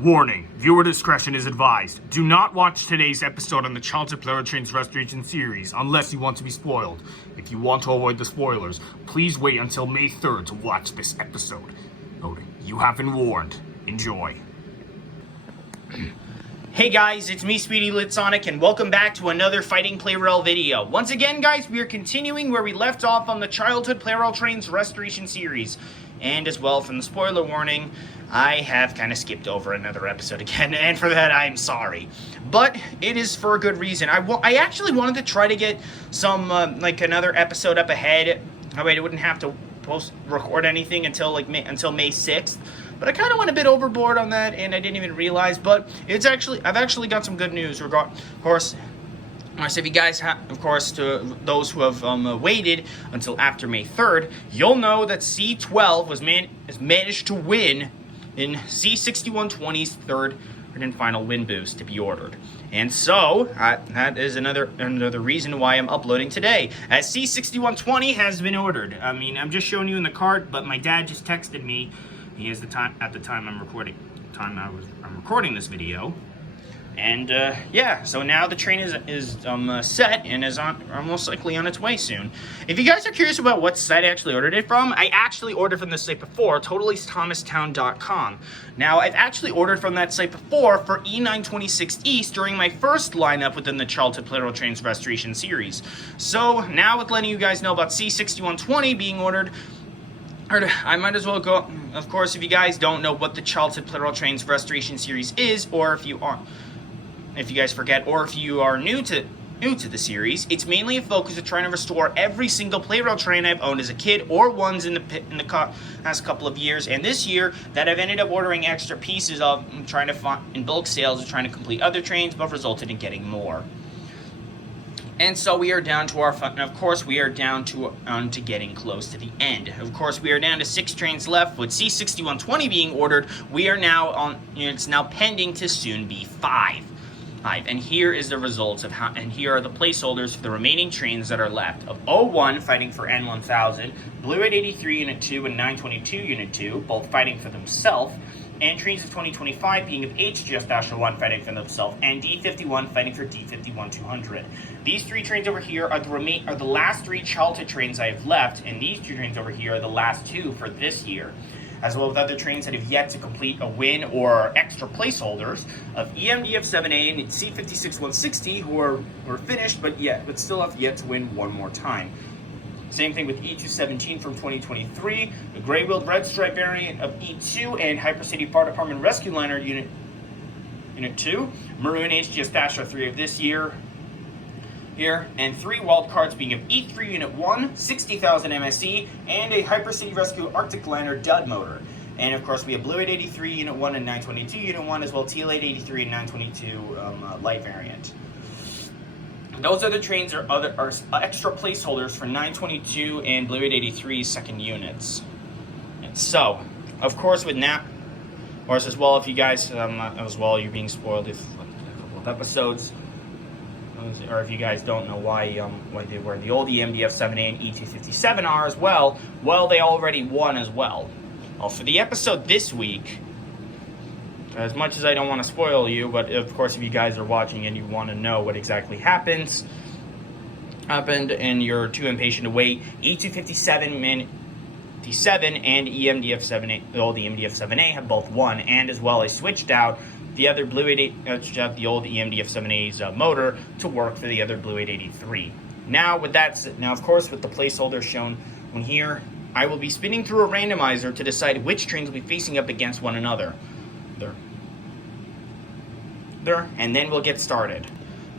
Warning, viewer discretion is advised. Do not watch today's episode on the Childhood Plarail Trains Restoration series unless you want to be spoiled. If you want to avoid the spoilers, please wait until May 3rd to watch this episode. Note, you have been warned. Enjoy. Hey guys, it's me, Speedy Litsonic, and welcome back to another Fighting Plarail video. Once again, guys, we are continuing where we left off on the Childhood Plarail Trains Restoration series. And as well, from the spoiler warning, I have kind of skipped over another episode again, and for that, I'm sorry. But it is for a good reason. I actually wanted to try to get some, like, another episode up ahead. That way I wouldn't have to record anything until, May 6th. But I kind of went a bit overboard on that, and I didn't even realize. But I've actually got some good news. Of course, if you guys of course, to those who have waited until after May 3rd, you'll know that C12 has managed to win in C6120's third and final win boost to be ordered. And so, that is another reason why I'm uploading today, as C6120 has been ordered. I mean, I'm just showing you in the cart, but my dad just texted me. He is at the time I'm recording this video, and yeah. So now the train is set and is most likely on its way soon. If you guys are curious about what site I actually ordered it from, I actually ordered from this site before, TotallyThomastown.com. Now I've actually ordered from that site before for E926 East during my first lineup within the Childhood Plarail Trains Restoration series. So now with letting you guys know about C6120 being ordered, I might as well go. Of course, if you guys don't know what the Childhood Plarail Trains Restoration series is, or if you guys forget, or if you are new to the series, it's mainly a focus of trying to restore every single Plarail train I've owned as a kid, or ones in the past couple of years, and this year that I've ended up ordering extra pieces of, trying to find in bulk sales, of trying to complete other trains, but resulted in getting more. And so we are down to and of course we are down to getting close to the end. Of course, we are down to 6 trains left. With C6120 being ordered, we are now on, it's now pending to soon be 5. And here is the results of and here are the placeholders for the remaining trains that are left. Of 01 fighting for N1000, Blue 883 Unit 2 and 922 Unit 2, both fighting for themselves. And trains of 2025 being of HGS-1 fighting for themselves, and D51 fighting for D51-200. These 3 trains over here are the last 3 childhood trains I have left, and these 2 trains over here are the last 2 for this year, as well as other trains that have yet to complete a win or extra placeholders of EMDF-7A and C56-160 who are finished but still have yet to win one more time. Same thing with E217 from 2023, the gray-wheeled red stripe variant of E2 and Hypercity Fire Department Rescue Liner Unit 2, Maroon HGS-3 of this year, and 3 wild cards being of E3 Unit 1, 60,000 MSE, and a Hypercity Rescue Arctic Liner dud motor. And of course we have Blue 883 Unit 1 and 922 Unit 1, as well Teal 883 and 922 light variant. Those other trains are extra placeholders for 922 and Blue 883 second units. And so, of course, with now, or as well, if you guys, as well, you're being spoiled with a couple of episodes, or if you guys don't know where the old EMDF-7A and E257 are as well, they already won as well. Well, for the episode this week, as much as I don't want to spoil you, but of course if you guys are watching and you want to know what exactly happened and you're too impatient to wait, E257 and EMDF-7A, the old EMDF-7A have both won, and as well I switched out the other Blue 88, the old EMDF-7A's motor to work for the other Blue 883. Now with that, of course with the placeholder shown on here, I will be spinning through a randomizer to decide which trains will be facing up against one another. And then we'll get started.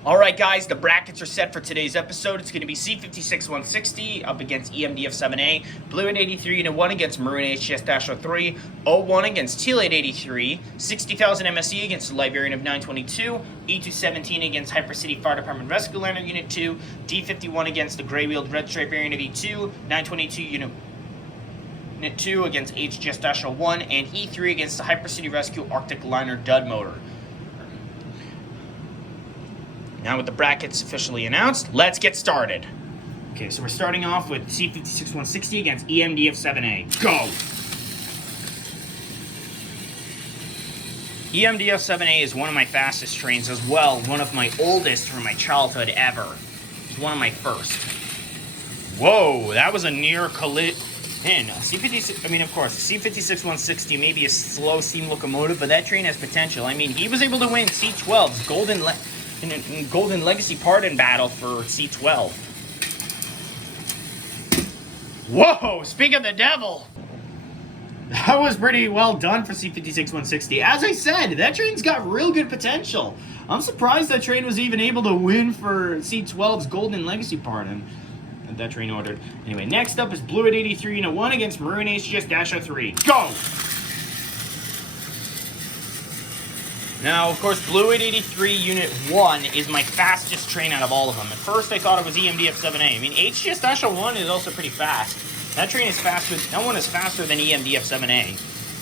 Alright guys, the brackets are set for today's episode. It's going to be C56-160 up against EMDF-7A, Blue 883 Unit 1 against Maroon HGS-3, 01 against Teal 883, 60,000 MSE against the light variant of 922, E217 against Hypercity Fire Department Rescue Liner Unit 2, D51 against the gray-wheeled red stripe variant of E2, 922 Unit 2 against HGS-1, and E3 against the Hypercity Rescue Arctic Liner dud motor. Now with the brackets officially announced, let's get started. Okay, so we're starting off with C56-160 against EMDF-7A. Go! EMDF-7A is one of my fastest trains as well, one of my oldest from my childhood ever. It's one of my first. Whoa, that was a near collision. C56, I mean, of course, C56-160 may be a slow steam locomotive, but that train has potential. I mean, he was able to win C12's Golden Legacy Pardon battle for C12. Whoa, speak of the devil. That was pretty well done for C56-160. As I said, that train's got real good potential. I'm surprised that train was even able to win for C12's Golden Legacy Pardon. That train ordered. Anyway, next up is Blue 883 Unit 1 against Maroon HGS-03. Go! Now, of course, Blue 883 Unit 1 is my fastest train out of all of them. At first, I thought it was EMDF-7A. I mean, HGS-01 is also pretty fast. That train is faster. That one is faster than EMDF-7A.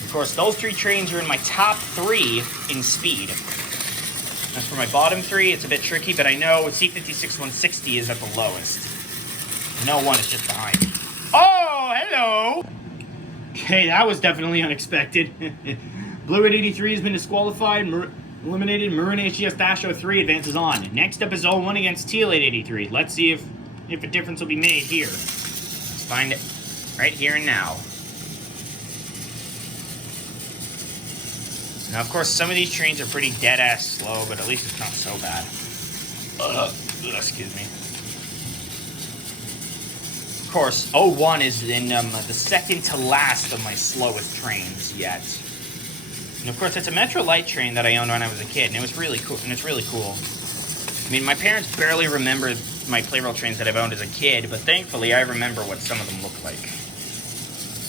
Of course, those three trains are in my top 3 in speed. As for my bottom 3, it's a bit tricky, but I know C56-160 is at the lowest. No one is just behind. Oh, hello! Okay, that was definitely unexpected. Blue 883 has been disqualified, eliminated. Maroon HGS-03 advances on. Next up is 01 against Teal 883. Let's see if a difference will be made here. Let's find it right here and now. Now, of course, some of these trains are pretty dead-ass slow, but at least it's not so bad. Excuse me. Of course, 01 is in the second to last of my slowest trains yet. And of course, it's a Metro Light train that I owned when I was a kid, and it was really cool. And it's really cool. I mean, my parents barely remember my Plarail trains that I've owned as a kid, but thankfully, I remember what some of them look like.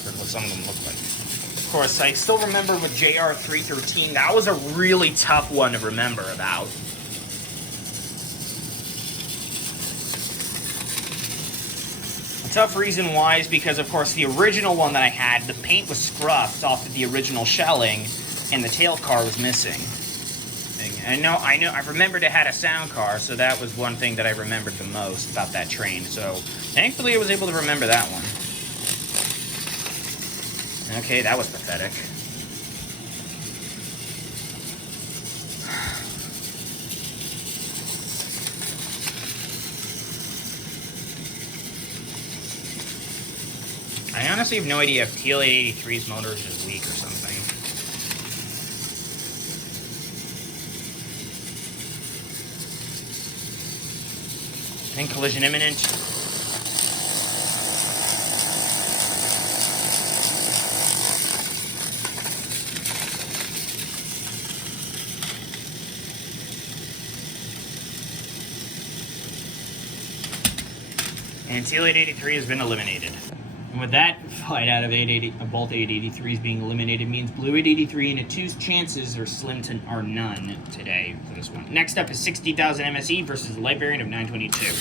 Or what some of them look like. Of course, I still remember with JR313. That was a really tough one to remember about. Tough reason why is because, of course, the original one that I had, the paint was scruffed off of the original shelling, and the tail car was missing. I remembered it had a sound car, so that was one thing that I remembered the most about that train. So, thankfully, I was able to remember that one. Okay, that was pathetic. I honestly have no idea if Teal 883's motor is just weak or something. I think collision imminent. And Teal 883 has been eliminated. And with that fight out of both 883s being eliminated means Blue 883 and a 2's chances are slim to are none today for this one. Next up is 60,000 MSE versus the light variant of 922.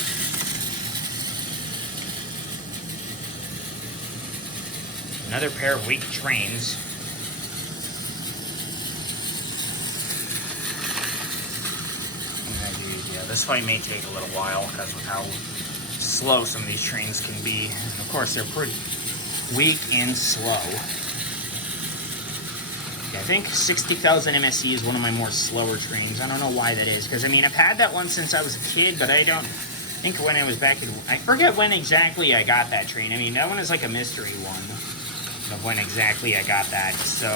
Another pair of weak trains. Yeah, this fight may take a little while because of how slow some of these trains can be. And of course, they're pretty weak and slow. Yeah, I think 60,000 MSE is one of my more slower trains. I don't know why that is, because I mean, I've had that one since I was a kid, but I don't think when I was back in, I forget when exactly I got that train. I mean, that one is like a mystery one of when exactly I got that, so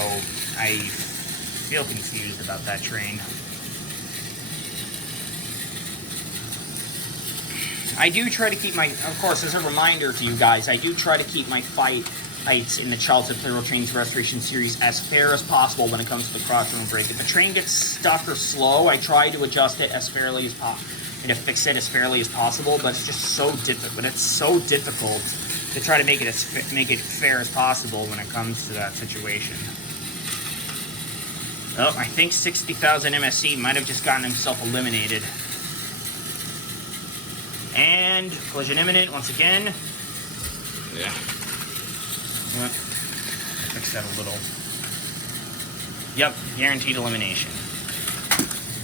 I feel confused about that train. I do try to keep my, of course, as a reminder to you guys, I do try to keep my fights in the Childhood Plarail Trains Restoration series as fair as possible when it comes to the crossroom break. If the train gets stuck or slow, I try to adjust it as fairly as possible, and to fix it as fairly as possible, but it's just so difficult. But it's so difficult to try to make it fair as possible when it comes to that situation. Oh, I think 60,000 MSE might have just gotten himself eliminated. And collision imminent once again. Yeah. Fix that a little. Yep, guaranteed elimination.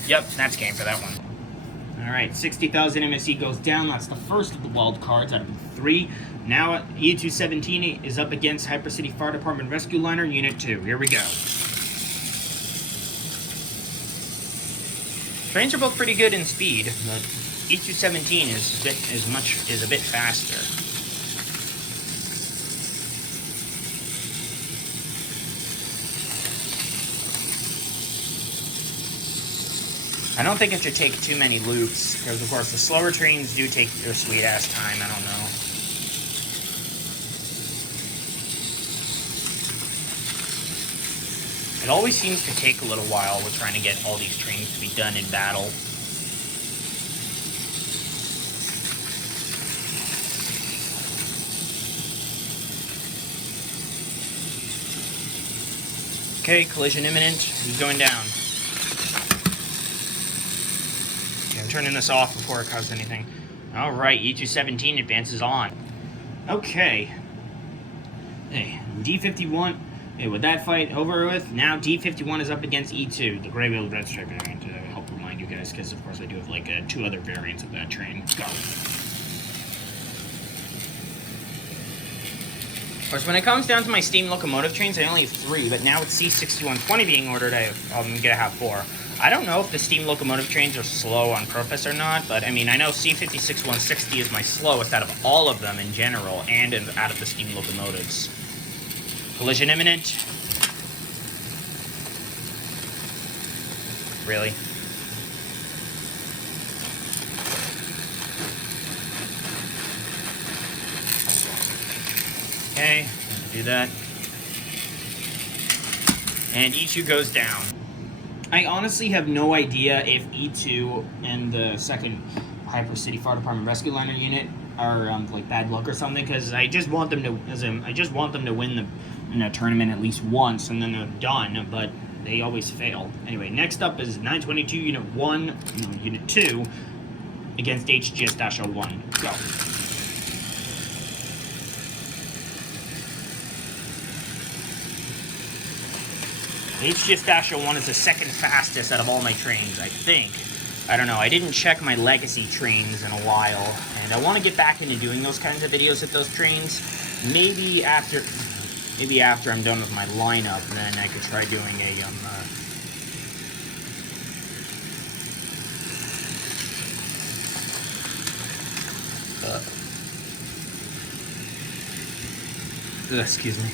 Yep, that's game for that one. Alright, 60,000 MSE goes down. That's the first of the wild cards out of the 3. Now, E217 is up against Hyper City Fire Department Rescue Liner Unit 2. Here we go. Trains are both pretty good in speed, but E217 is a bit faster. I don't think it should take too many loops, because of course the slower trains do take their sweet ass time, I don't know. It always seems to take a little while with trying to get all these trains to be done in battle. Okay, collision imminent. He's going down. Okay, I'm turning this off before it causes anything. Alright, E217 advances on. Okay. Hey, D51. Okay, with that fight over with, now D51 is up against E2, the gray wheel red stripe variant, to help remind you guys, because of course I do have like 2 other variants of that train. Go. Of course, when it comes down to my steam locomotive trains, I only have 3, but now with C6120 being ordered, I'm gonna have 4. I don't know if the steam locomotive trains are slow on purpose or not, but I mean, I know C56160 is my slowest out of all of them in general, and out of the steam locomotives. Collision imminent. Really? Okay, do that. And E2 goes down. I honestly have no idea if E2 and the 2nd Hyper City Fire Department Rescue Liner unit are like bad luck or something, because I just want them to, win the tournament at least once, and then they're done. But they always fail. Anyway, next up is 922 Unit 1, no, Unit 2 against HGS-01. Go. HGS-01 is the 2nd fastest out of all my trains, I think. I don't know, I didn't check my legacy trains in a while, and I want to get back into doing those kinds of videos with those trains. Maybe after I'm done with my lineup, then I could try doing a, excuse me.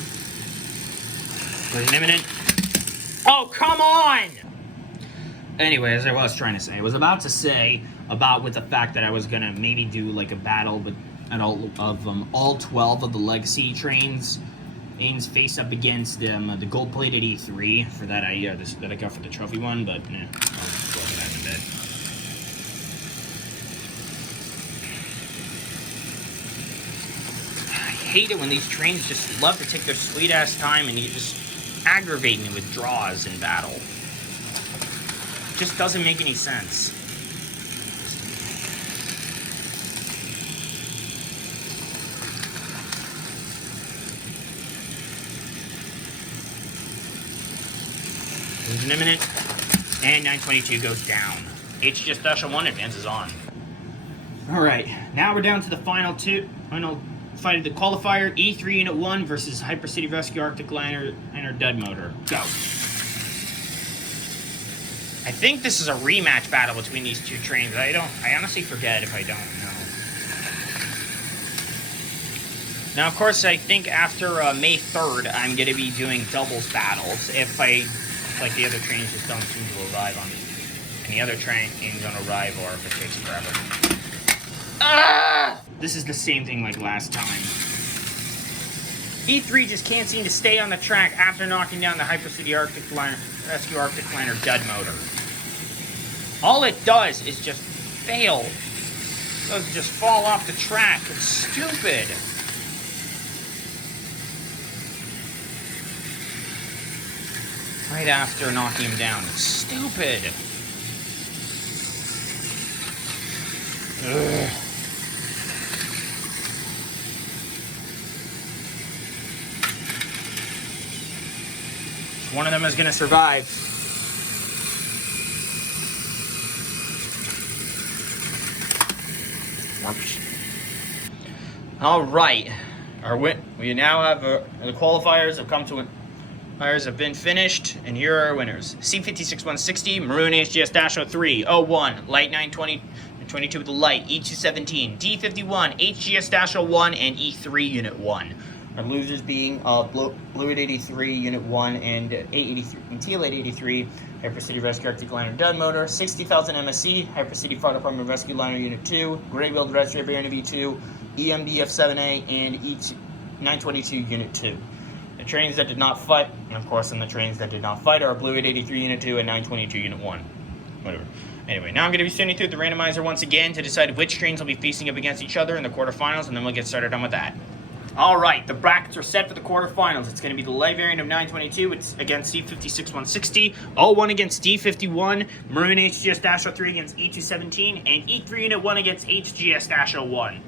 Collision imminent. Oh, come on! Anyway, as I was trying to say, I was about to say about with the fact that I was gonna maybe do like a battle, but at all 12 of the legacy trains face up against the gold-plated E3 for that I got for the trophy one, but nah, I'll go over that in a bit. I hate it when these trains just love to take their sweet ass time and you just aggravate me with draws in battle. It just doesn't make any sense. There's an imminent, and 922 goes down. HGS-01 advances on. Alright, now we're down to the final fight of the qualifier, E3 Unit 1 versus Hyper City Rescue Arctic Liner Dud Motor. Go. I think this is a rematch battle between these 2 trains. I honestly forget if I don't know. Now, of course, I think after May 3rd, I'm going to be doing doubles battles. If like the other trains just don't seem to arrive on any other train ain't gonna arrive, or if it takes forever. Ah! This is the same thing like last time. E3 just can't seem to stay on the track after knocking down the Hyper City Rescue Arctic Liner Dud Motor. All it does is just fail. It does just fall off the track. It's stupid. Right after knocking him down. It's stupid. Ugh. One of them is going to survive. All right. We now have the qualifiers have come to Fires have been finished, and here are our winners. C56-160, Maroon HGS-03, 01, Light 920, 22 with the Light, E217, D51, HGS-01, and E3 Unit 1. Our losers being Blue 83 Unit 1 and Teal 883, Hyper City Rescue Arctic Liner Dud Motor, 60,000 MSC, Hyper City Fire Department Rescue Liner Unit 2, Grey Wheeled Rescue Unit V2, EMDF-7A, and E922 Unit 2. The trains that did not fight, and of course in the trains that did not fight, are Blue 883 Unit 2 and 922 Unit 1. Whatever. Anyway, now I'm going to be sending through the randomizer once again to decide which trains will be facing up against each other in the quarterfinals, and then we'll get started on with that. Alright, the brackets are set for the quarterfinals. It's going to be the light variant of 922. It's against C56-160, 01 against D51, Maroon HGS-03 against E217, and E3 Unit 1 against HGS-01.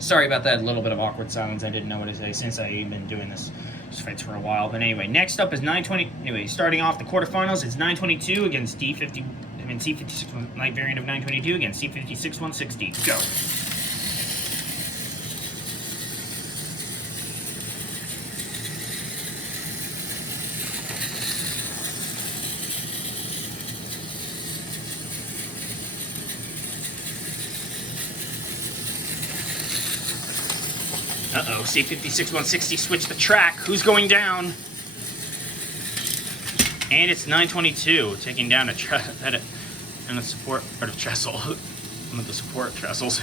Sorry about that little bit of awkward silence. I didn't know what to say since I've been doing this fights for a while. But anyway, next up is 920. Anyway, starting off the quarterfinals, it's 922 against C56 light variant of 922 against C56-160. Go. Uh-oh, C56-160 switched the track. Who's going down? And it's 922 taking down a support or the trestle. One of the support trestles.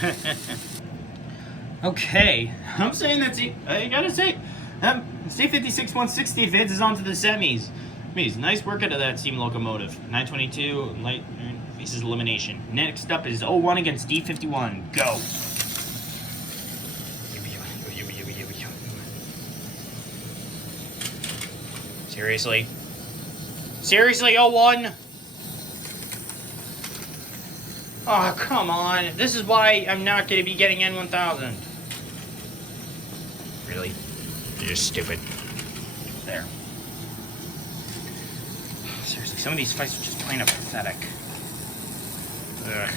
Okay, I'm saying that I gotta say, C56-160 advances onto the semis. Nice work out of that steam locomotive. 922 light faces elimination. Next up is 01 against D51. Go. Seriously? Seriously, 01? Oh, come on. This is why I'm not going to be getting N1000. Really? You're just stupid. There. Seriously, some of these fights are just plain up pathetic. Ugh.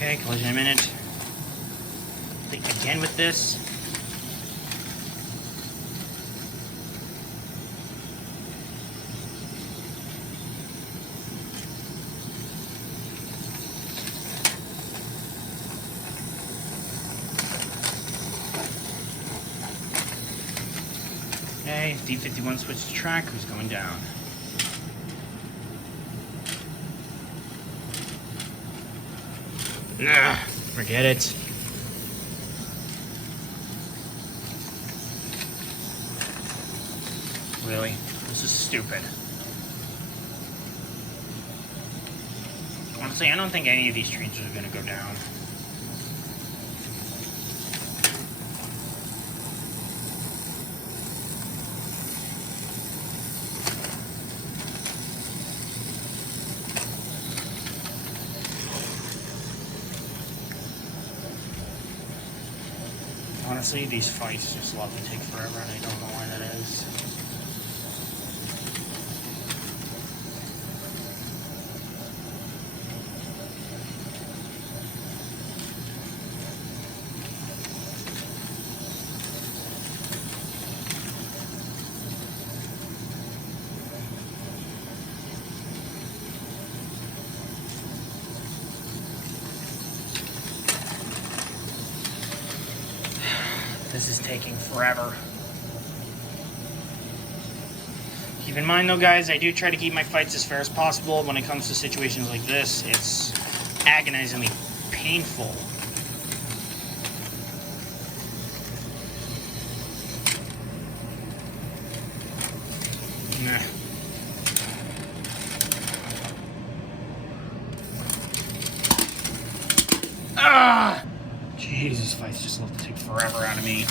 Okay, collision imminent. Think again with this. Okay, D51 switched to track. Who's going down? Nah, forget it. Really? This is stupid. Honestly, I don't think any of these trains are gonna go down. Honestly, these fights just love to take forever, and I don't know why that is. This is taking forever. Keep in mind though, guys, I do try to keep my fights as fair as possible. When it comes to situations like this, it's agonizingly painful. Nah. Ah! Jesus, fights just love to take forever out of me.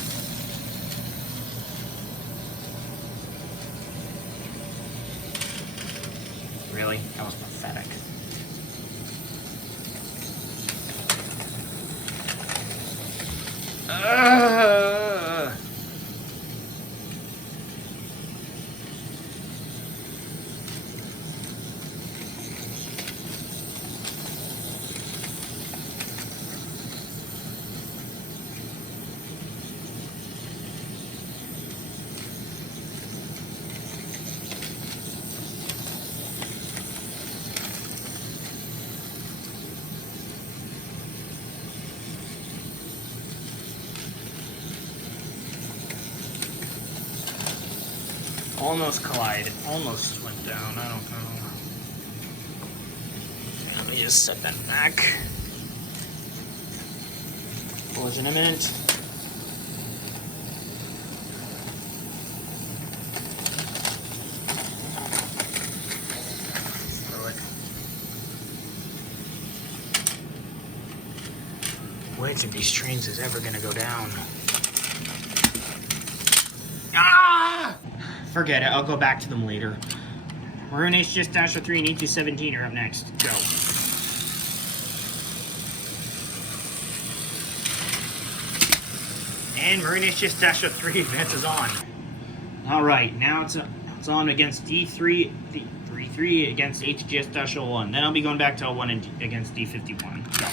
Really? That was pathetic. almost collided. Almost went down. I don't know. Let me just set that back. Collision imminent. Throw it. Which of these trains is ever gonna go down? Ah! Forget it. I'll go back to them later. Maroon HGS-03 and E217 are up next. Go. And Maroon HGS-03 advances on. All right, now it's on against D3 against HGS-01. Then I'll be going back to 01 and against D51. Go.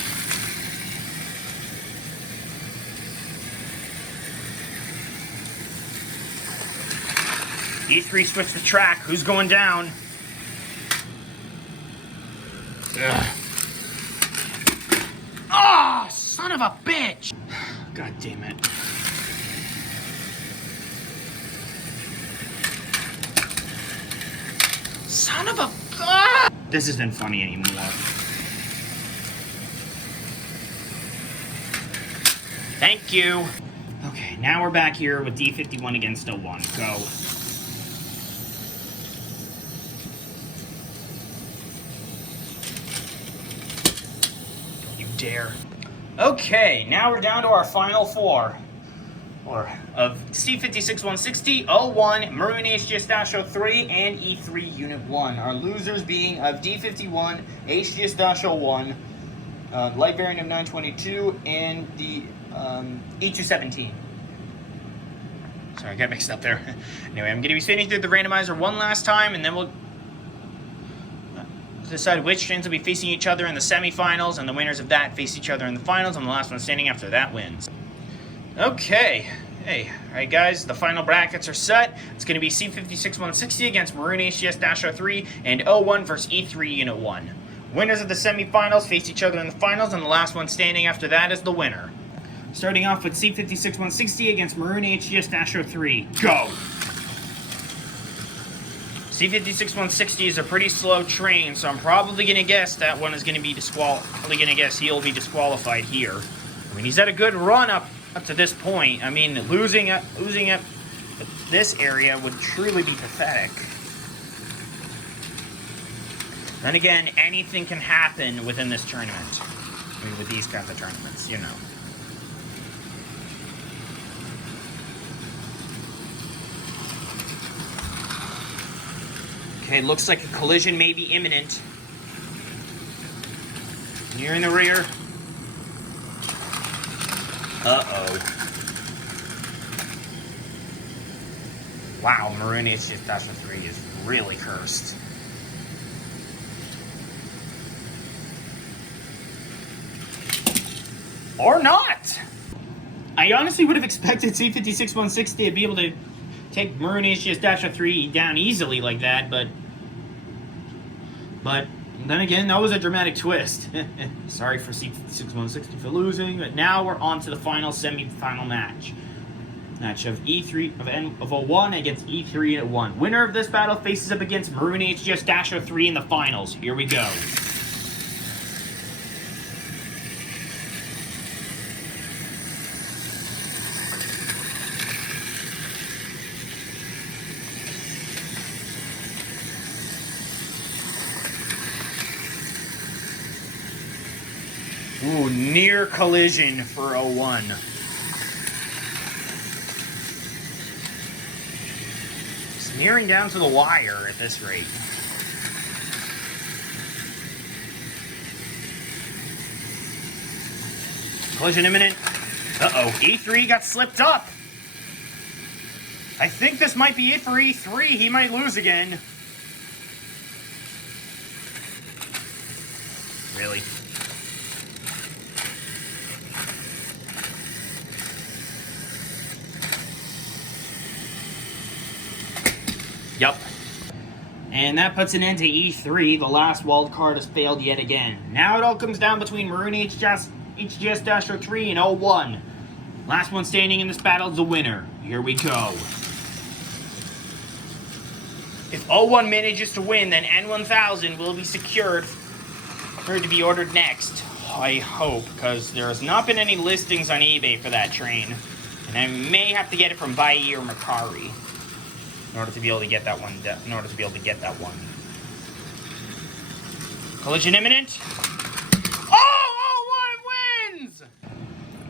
E3 switched the track. Who's going down? Ugh. Oh, son of a bitch! God damn it. Son of a... Ah! This isn't funny anymore. Thank you. Okay, now we're back here with D51 against 01. Go. Dare. Okay, now we're down to our final four. Of C56-160, 01, Maroon HGS-03, and E3 Unit 1. Our losers being of D51, HGS-01, light variant of 922, and the E217. Sorry, I got mixed up there. Anyway, I'm going to be spinning through the randomizer one last time, and then we'll decide which trains will be facing each other in the semifinals, and the winners of that face each other in the finals, and the last one standing after that wins. Okay. Hey, alright guys, the final brackets are set. It's going to be C56-160 against Maroon HGS-03 and 01 versus E3 Unit 1. Winners of the semifinals face each other in the finals, and the last one standing after that is the winner. Starting off with C56-160 against Maroon HGS-03. Go! C56-160 is a pretty slow train, so I'm probably going to guess that one is going to be he'll be disqualified here. I mean, he's had a good run up to this point. I mean, losing at this area would truly be pathetic. Then again, anything can happen within this tournament. I mean, with these kinds of tournaments, you know. Okay, looks like a collision may be imminent. Near in the rear. Uh-oh. Wow, Maroon HGS-03 is really cursed. Or not! I honestly would have expected C56-160 to be able to take Maroon HGS-03 down easily like that, but then again, that was a dramatic twist. Sorry for C56-160 for losing, but now we're on to the final semi-final match. Match of E3 of 01 against E3 at 1. Winner of this battle faces up against Maroon HGS-03 in the finals. Here we go. Ooh, near collision for 01. It's nearing down to the wire at this rate. Collision imminent. Uh-oh, E3 got slipped up. I think this might be it for E3. He might lose again. Really? Yep. And that puts an end to E3. The last wild card has failed yet again. Now it all comes down between Maroon HGS-03 and 01. Last one standing in this battle is the winner. Here we go. If O1 manages to win, then N1000 will be secured for it to be ordered next. I hope, because there has not been any listings on eBay for that train. And I may have to get it from Bayi or Macari in order to be able to get that one. Collision imminent. Oh, O1 wins!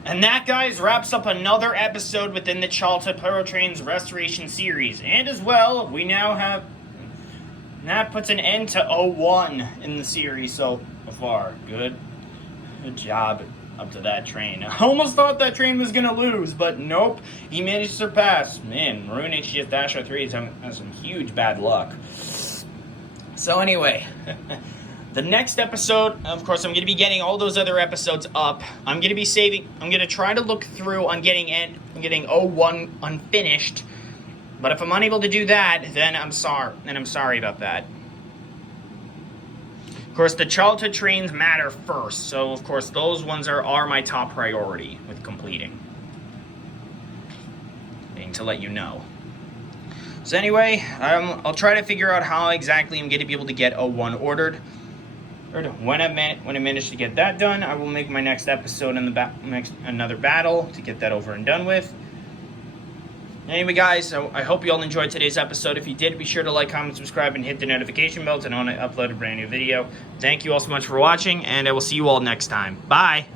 And that, guys, wraps up another episode within the Childhood Plarail Trains Restoration series. And as well, we now have... that puts an end to O1 in the series so far. Good job up to that train. I almost thought that train was going to lose, but nope. He managed to surpass. Man, Maroon HGF-03 has some huge bad luck. So anyway... the next episode, of course, I'm going to be getting all those other episodes up. I'm going to try to look through on getting O1 unfinished. But if I'm unable to do that, then I'm sorry about that. Of course, the childhood trains matter first. So, of course, those ones are my top priority with completing. I need to let you know. So anyway, I'll try to figure out how exactly I'm going to be able to get O1 ordered. When I manage to get that done, I will make my next episode in another battle to get that over and done with. Anyway, guys, so I hope you all enjoyed today's episode. If you did, be sure to like, comment, subscribe, and hit the notification bell to know when I upload a brand new video. Thank you all so much for watching, and I will see you all next time. Bye!